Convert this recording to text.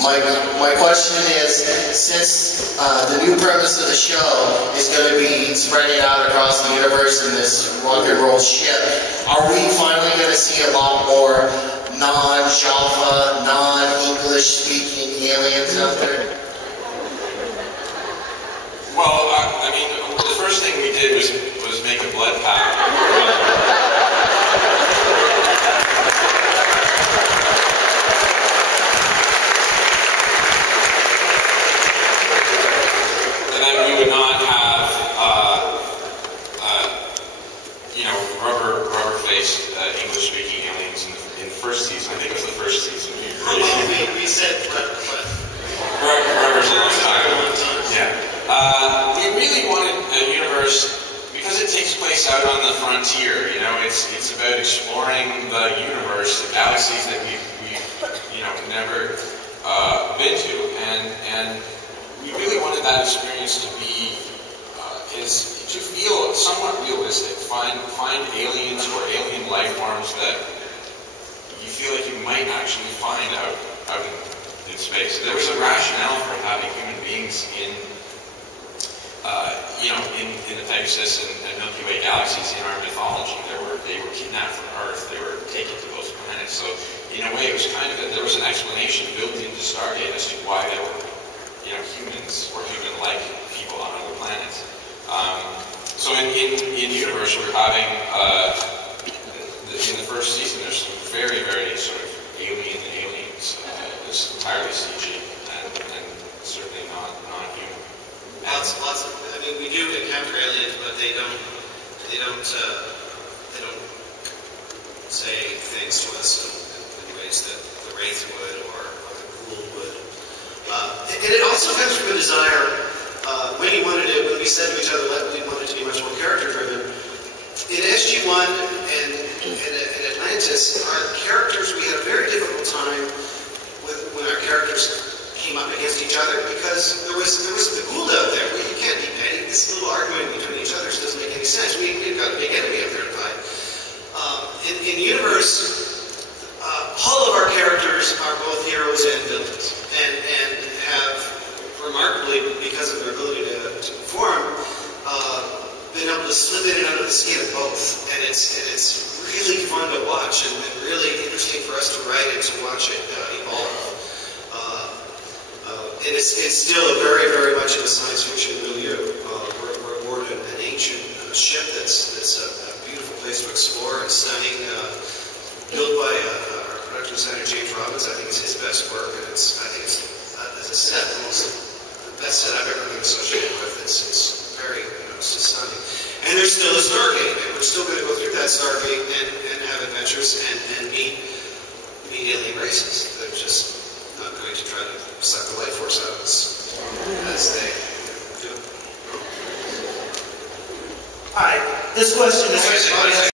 My question is, since the new premise of the show is going to be spreading out across the universe in this rock and roll ship, are we finally going to see a lot more non-Java, non-English speaking aliens out there? Well, I mean, the first thing we did was make a blood pact. And then we would not have, rubber-faced English-speaking aliens in the first season. I think it was the first season. We said Rubber's a long time. Yeah. We really wanted a universe, because it takes place out on the frontier, it's about exploring the universe, the galaxies that we've never been to, and we really wanted that experience to be, to feel somewhat realistic, find aliens or alien life forms that you feel like you might actually find out in space. There was a rationale for having human beings in the Pegasus and Milky Way galaxies in our mythology. They were kidnapped from Earth. They were taken to those planets. So in a way, it was there was an explanation built into Stargate as to why there were, humans or human-like people on other planets. So in universe, we're having in the first season, there's some very, very sort of alien aliens. It's entirely CG and certainly not human. Lots of. I mean, we do encounter aliens, but they don't say things to us in ways that the Wraith would or the Ghoul would. And it also comes from a desire. When we said to each other that we wanted to be much more character-driven. In SG-1 and Atlantis, our characters, we had a very difficult time when our characters came up against each other, because there was the Ghoul out there. You can't be petty. This little arguing between each other doesn't make any sense. We've got a big enemy out there to fight. In the universe, all of our characters are both heroes and villains, and have remarkably, because of their ability to perform, been able to slip in and out of the skin of both. And it's really fun to watch and really interesting for us to write and to watch it evolve. And it's still a very, very much of a science fiction milieu. We're aboard an ancient ship that's a beautiful place to explore and stunning, built by our production designer James Robbins. I think it's his best work, and I think it's, as I said, the best set I've ever been associated with. It's very, it's just stunning. And there's still a Stargate, and we're still going to go through that Stargate and have adventures and meet alien races. They're just not going to try to suck the life force out of us as they do. Hi, this question is...